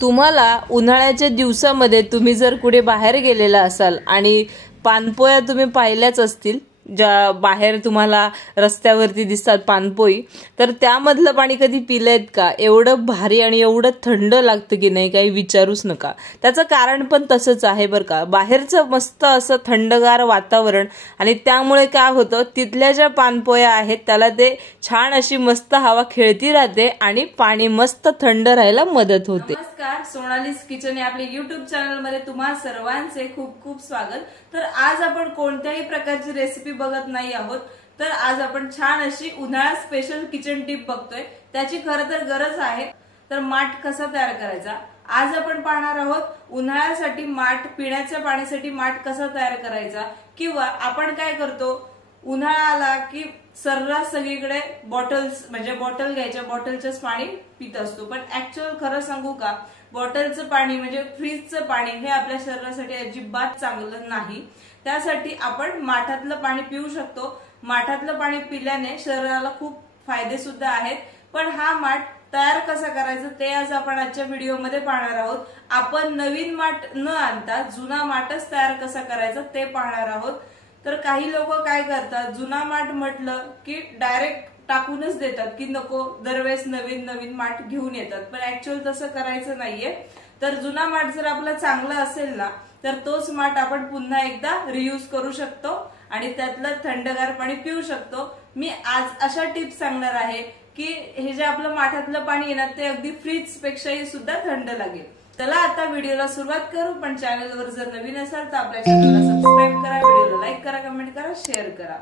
तुम्हाला उन्हाळ्याच्या दिवसामध्ये तुम्ही जर कुठे बाहेर गेलेला असाल आणि पानपोया तुम्ही पाहिल्याच असतील, ज्या बाहेर तुम्हाला रस्त्यावरती दिसतात पानपोई, तर त्यामधलं पाणी कधी पिलंयत का? एवढं भारी आणि एवढं थंड लागतं की नाही, काही विचारूच नका। त्याचं कारण पण तसंच आहे बरं का। बाहेरचं मस्त असं थंडगार वातावरण आणि त्यामुळे काय होतं, तिथल्या ज्या पानपोया आहेत त्याला ते छान अशी मस्त हवा खेळती राहते आणि पाणी मस्त थंड राहायला मदत होते। नमस्कार, सोनालीज किचन या आपल्या युट्यूब चॅनल मध्ये तुम्हा सर्वांचे खूप खूप स्वागत। तर आज आपण कोणत्याही प्रकारची रेसिपी बघत नाही आहोत, तर आज आपण छान अशी उन्हाळा स्पेशल किचन टिप बघतोय। त्याची खरं तर गरज आहे। तर माठ कसा तयार करायचा आज आपण पाहणार आहोत। उन्हाळ्यासाठी माठ, पिण्याच्या पाण्यासाठी माठ कसा तयार करायचा, किंवा आपण काय करतो, उन्हाळा आला की सर्रास सगळीकडे बॉटल्स म्हणजे बॉटल घ्यायच्या, बॉटलचंच पाणी पित असतो। पण ऍक्च्युअल खरं सांगू का, बॉटलचं पाणी म्हणजे फ्रीजचं पाणी हे आपल्या शरीरासाठी अजिबात चांगलं नाही। त्यासाठी आपण माठातलं पाणी पिऊ शकतो। माठातलं पाणी पिल्याने शरीराला खूप फायदे सुद्धा आहेत। पण हा माठ तयार कसा करायचा ते आज आपण आजच्या व्हिडिओमध्ये पाहणार आहोत। आपण नवीन माठ न आणता जुना माठच तयार कसा करायचा ते पाहणार आहोत। तर काही लोक काय करतात, जुना माठ म्हटलं की डायरेक्ट टाकूनच देतात की नको, दरवेळेस नवीन नवीन माठ घेऊन येतात। पण ऍक्च्युअल तसं करायचं नाहीये। तर जुना माठ जर आपला चांगला असेल ना, तर तोच माठ आपण पुन्हा एकदा रियूज करू शकतो आणि त्यातलं थंडगार पाणी पिऊ शकतो। मी आज अशा टिप्स सांगणार आहे की हे जे आपलं माठातलं पाणी येणार ते अगदी फ्रीज पेक्षाही सुद्धा थंड लागेल। चला आता व्हिडिओला सुरुवात करू। पण चॅनलवर जर नवीन असाल तर आपल्या चॅनलला सबस्क्राईब करा, व्हिडिओला लाईक करा, कमेंट करा, शेअर करा।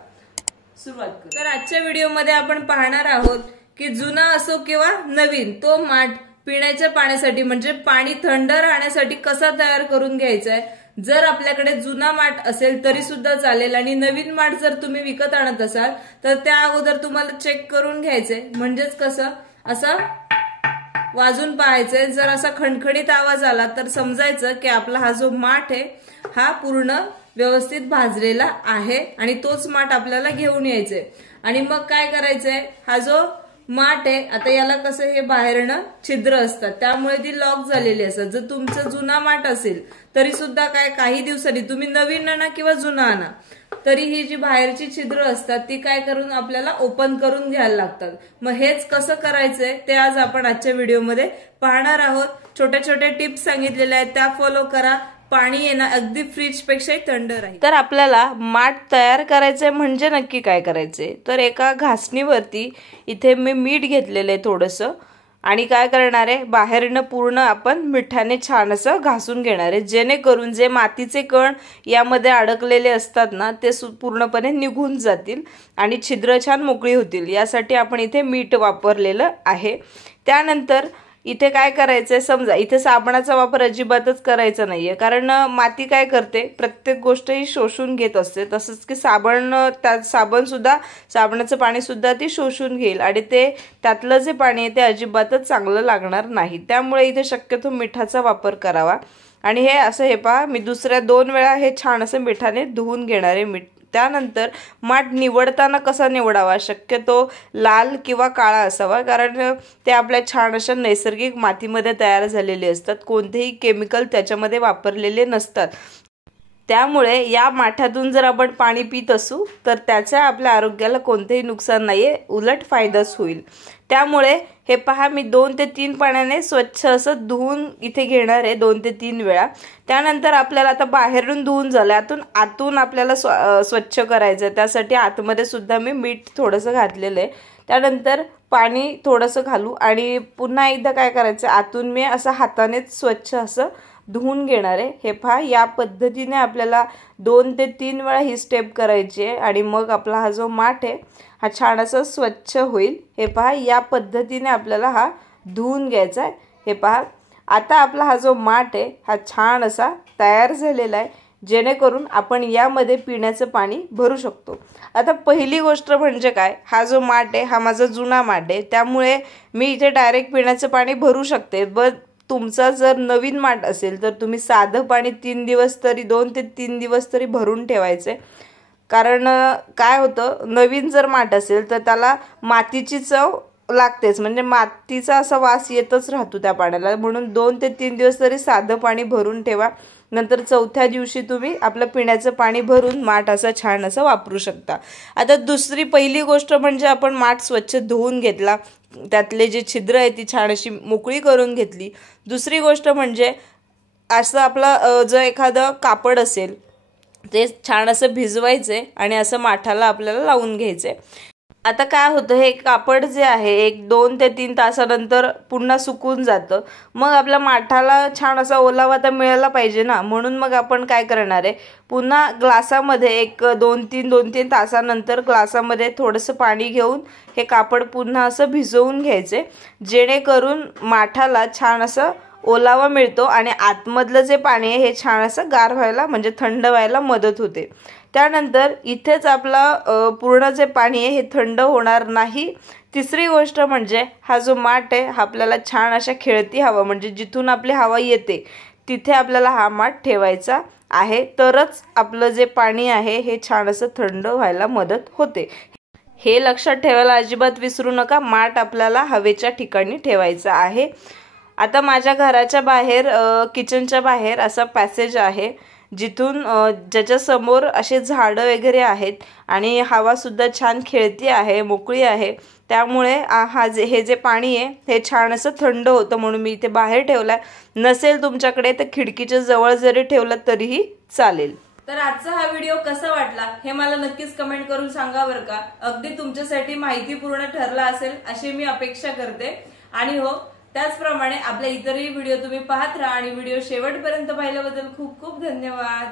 सुरुवात करू। तर आजच्या व्हिडिओमध्ये आपण पाहणार आहोत की जुना असो किंवा नवीन, तो माठ पिण्याच्या पाण्यासाठी म्हणजे पाणी थंड राहण्यासाठी कसा तयार करून घ्यायचा आहे। जर आपल्याकडे जुना माठ असेल तरी सुद्धा चालेल, आणि नवीन माठ जर तुम्ही विकत आणत असाल तर त्या अगोदर तुम्हाला चेक करून घ्यायचंय। म्हणजेच कसं, असं वाजून पाहायचंय। जर असा खणखणीत आवाज आला तर समजायचं की आपला हा जो माठ आहे हा पूर्ण व्यवस्थित भाजलेला आहे आणि तोच माठ आपल्याला घेऊन यायचंय। आणि मग काय करायचंय, हा जो माठ आहे आता याला कसं हे बाहेरनं छिद्र असतात, त्यामुळे ती लॉक झालेली असतात। जर तुमचं जुना माठ असेल तरी सुद्धा काही दिवसांनी तुम्ही नवीन आणा किंवा जुना आणा, तरी ही जी बाहेरची छिद्र असतात ती काय करून आपल्याला ओपन करून घ्यायला लागतात। मग हेच कसं करायचंय ते आज आपण आजच्या व्हिडिओमध्ये पाहणार आहोत। छोट्या छोट्या टिप्स सांगितलेल्या आहेत, त्या फॉलो करा। पाणी येणं अगदी फ्रीज पेक्षाही थंड राहील। तर आपल्याला माठ तयार करायचंय म्हणजे नक्की काय करायचंय, तर एका घासणीवरती इथे मी मीठ घेतलेलं आहे थोडंसं, आणि काय करणार आहे, बाहेरनं पूर्ण आपण मिठाने छान असं घासून घेणार आहे, जेणेकरून जे मातीचे कण यामध्ये अडकलेले असतात ना ते पूर्णपणे निघून जातील आणि छिद्र छान मोकळी होतील। यासाठी आपण इथे मीठ वापरलेलं आहे। त्यानंतर इथे काय करायचंय, समजा इथे साबणाचा वापर अजिबातच करायचा नाहीये, कारण माती काय करते, प्रत्येक गोष्ट ही शोषून घेत असते। तसंच की साबण सुद्धा, साबणाचं पाणी सुद्धा ती शोषून घेईल आणि ते त्यातलं जे पाणी आहे ते अजिबातच चांगलं लागणार नाही। त्यामुळे इथे शक्यतो मिठाचा वापर करावा। आणि हे असं, हे पहा, मी दुसऱ्या 2 वेळा हे छान असं मिठाने धुवून घेणार आहे मीठ। त्यानंतर माठ निवडताना कसा निवडावा, शक्यतो लाल किंवा काळा असावा, कारण ते आपल्या छान अशा नैसर्गिक मातीमध्ये तयार झालेले असतात, कोणतेही केमिकल त्याच्यामध्ये वापरलेले नसतात। त्यामुळे या माठातून जर आपण पाणी पित असू तर त्याच्या आपल्या आरोग्याला कोणतेही नुकसान नाहीये, उलट फायदाच होईल। त्यामुळे हे पहा, मी 2 ते 3 पाण्याने स्वच्छ असं धुवून इथे घेणार आहे, 2 ते 3 वेळा। त्यानंतर आपल्याला आता बाहेरून धुवून झालं, आतून आपल्याला स्वच्छ करायचं आहे। त्यासाठी आतमध्ये सुद्धा मी मीठ थोडंसं घातलेलं आहे। त्यानंतर पाणी थोडंसं घालू आणि पुन्हा एकदा काय करायचं, आतून मी असं हातानेच स्वच्छ असं धुवून घेणार आहे। हे पहा, या पद्धतीने आपल्याला 2 ते 3 वेळा ही स्टेप करायची आहे आणि मग आपला हा जो माठ आहे हा छान असा स्वच्छ होईल। हे पहा, या पद्धतीने आपल्याला हा धुवून घ्यायचा आहे। हे पहा, आता आपला हा जो माठ आहे हा छान असा तयार झालेला आहे, जेणेकरून आपण यामध्ये पिण्याचं पाणी भरू शकतो। आता पहिली गोष्ट म्हणजे काय, हा जो माठ आहे हा माझा जुना माठ आहे, त्यामुळे मी इथे डायरेक्ट पिण्याचं पाणी भरू शकते। तुमचा जर नवीन माठ असेल तर तुम्ही साधं पाणी 3 दिवस तरी, 2 ते 3 दिवस तरी भरून ठेवायचे। कारण काय होतं, नवीन जर माठ असेल तर त्याला मातीची चव लागतेच, म्हणजे मातीचा असा वास येतच राहतो त्या पाण्याला, म्हणून 2 ते 3 दिवस तरी साधं पाणी भरून ठेवा. नंतर चौथ्या दिवशी तुम्ही आपलं पिण्याचं पाणी भरून माठ असं छान असं वापरू शकता. आता पहिली गोष्ट म्हणजे आपण माठ स्वच्छ धुवून घेतला, त्यातले जे छिद्र आहे ती छान अशी मोकळी करून घेतली. दुसरी गोष्ट म्हणजे असं आपलं जर एखादं कापड असेल ते छान असं भिजवायचे आणि असं माठाला आपल्याला लावून घ्यायचे. आता काय होतं, हे कापड जे आहे 1-2 ते 3 तासानंतर पुन्हा सुकून जातं. मग आपल्या माठाला छान असा ओलावा तर मिळाला पाहिजे ना, म्हणून मग आपण काय करणार आहे, पुन्हा ग्लासामध्ये 2-3 तासानंतर ग्लासामध्ये थोडंसं पाणी घेऊन हे कापड पुन्हा असं भिजवून घ्यायचे, जेणेकरून माठाला छान असं ओलावा मिळतो आणि आतमधलं जे पाणी आहे हे छान असं गार व्हायला म्हणजे थंड व्हायला मदत होते. त्यानंतर इथेच आपला पूर्ण जे पाणी आहे हे थंड होणार नाही. तिसरी गोष्ट म्हणजे हा जो माठ आहे हा आपल्याला छान अशा खेळती हवा, म्हणजे जिथून आपली हवा येते तिथे आपल्याला हा माठ ठेवायचा आहे, तरच आपलं जे पाणी आहे हे छान असं थंड व्हायला मदत होते. हे लक्षात ठेवायला अजिबात विसरू नका, माठ आपल्याला हवेच्या ठिकाणी ठेवायचा आहे. आता माझ्या घराच्या बाहेर किचनच्या बाहेर असा पॅसेज आहे, जिथून ज्याच्या समोर असे झाडं वगैरे आहेत आणि हवा सुद्धा छान खेळती आहे, मोकळी आहे. त्यामुळे हे जे पाणी आहे हे छान असं थंड होतं, म्हणून मी इथे बाहेर ठेवलाय. नसेल तुमच्याकडे तर खिडकीच्या जवळ जरी ठेवलं तरीही चालेल. तर आजचा हा व्हिडिओ कसा वाटला हे मला नक्कीच कमेंट करून सांगा बरं का. अगदी तुमच्यासाठी माहितीपूर्ण ठरला असेल अशी मी अपेक्षा करते. आणि हो, त्याचप्रमाणे आपले इतरही व्हिडिओ तुम्ही पाहत राहा आणि व्हिडिओ शेवटपर्यंत पाहिल्याबद्दल खूप खूप धन्यवाद.